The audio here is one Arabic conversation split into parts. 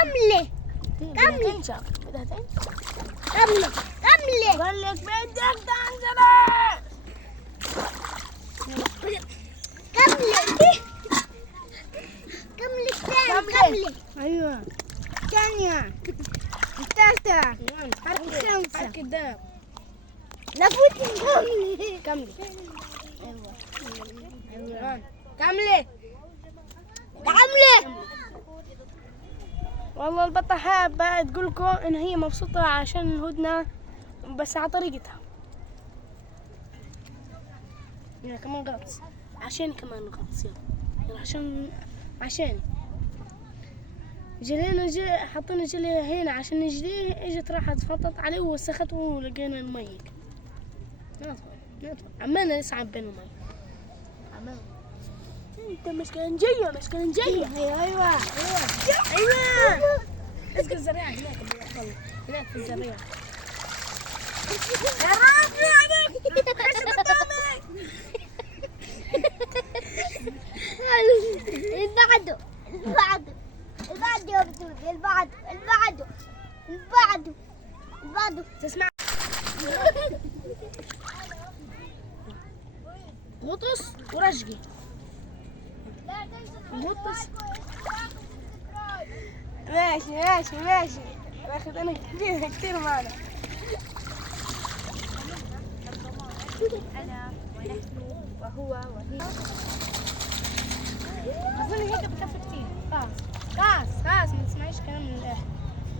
كملي بدها تنشر بدها تنشر. كملي بقول لك بدك تنشري. كملي. ايوه الثانية الثالثة حرف الخامسة حرك قدام. لابد كملي. كملي. ايوه كملي. والله البطة حابة تقول لكم إن هي مبسوطة عشان الهدنة بس على طريقتها. يلا كمان غطس. عشان كمان غطس يلا عشان جلينا حطينا جلي هنا عشان نجليه. اجت راحت تفطط عليه ووسخته ولقينا المي. نطفى عمالنا نسحب بين المي. عمالنا انت مشكلنجية. ايوه اسقي الزريعة هناك هناك في الزريعة. يا ربي عليك ايش قدامي. البعده يا بدودي البعده تسمع غطس ورشقي. غطس ماشي باخذ انا كثير معنا. انا ونحن وهو وهي. اظن هيك بكفي كثير. خلاص ما تسمعيش كلام من الاخر.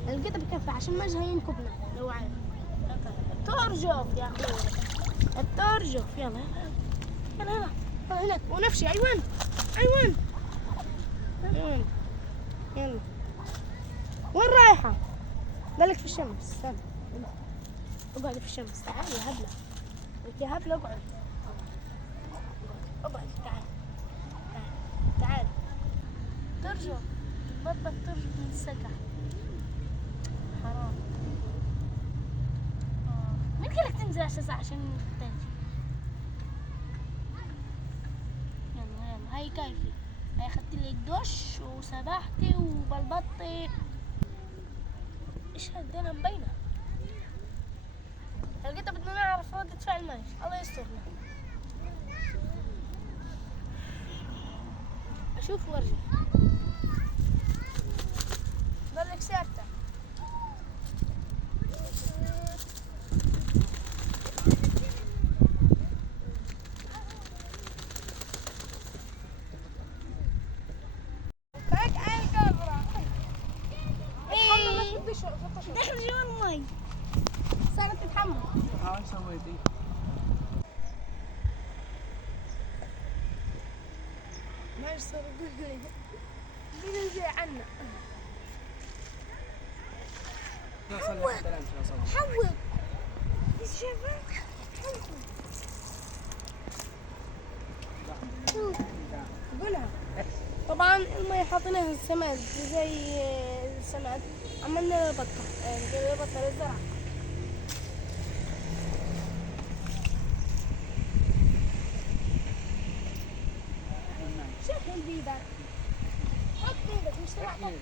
القطة بكفي عشان ما جاي ينكبنا لو عارف. ترجف يا اخوي الترجف. يلا هناك ونفشي. ايوان يلا وين رايحة؟ ضلك في الشمس. استنى اقعدي في الشمس. تعالي يا هبلة. انت يا هبلة اقعدي. تعالي ترجف. البطة ترجف من السقع. حرام. مين قالك تنزل اساسا عشان تحتاج؟ يلا هاي كيفي. هاي اخذت لي الدش وسبحتي وبلبطتي. ايش هالدنيا مبينة. القطة بدنا نعرف ردة فعل مايش. الله يسترنا. اشوف وارجع. ضلك ساكتة. دخل جوا المي صارت تتحمل. ايش سويتي؟ ما ايش صار يقول لي بينزل عنا. حول شوف قولها. طبعا المي حاطينها السماد زي السماد. عملنا بطة زي بطة للزرع. شغل بيدك. حط ايدك مش تبعتك.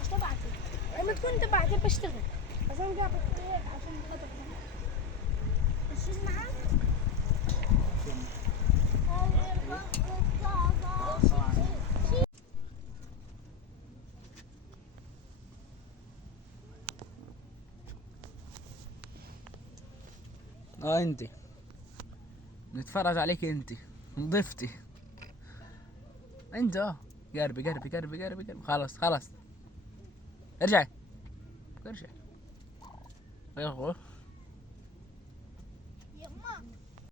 مش تبعتي. لما تكون تبعتي بشتغل. عشان قاعد هيك عشان خاطر شيل معاك انت نتفرج عليك انت نضيفتي انت. قربي خلاص ارجعي. يا اخوي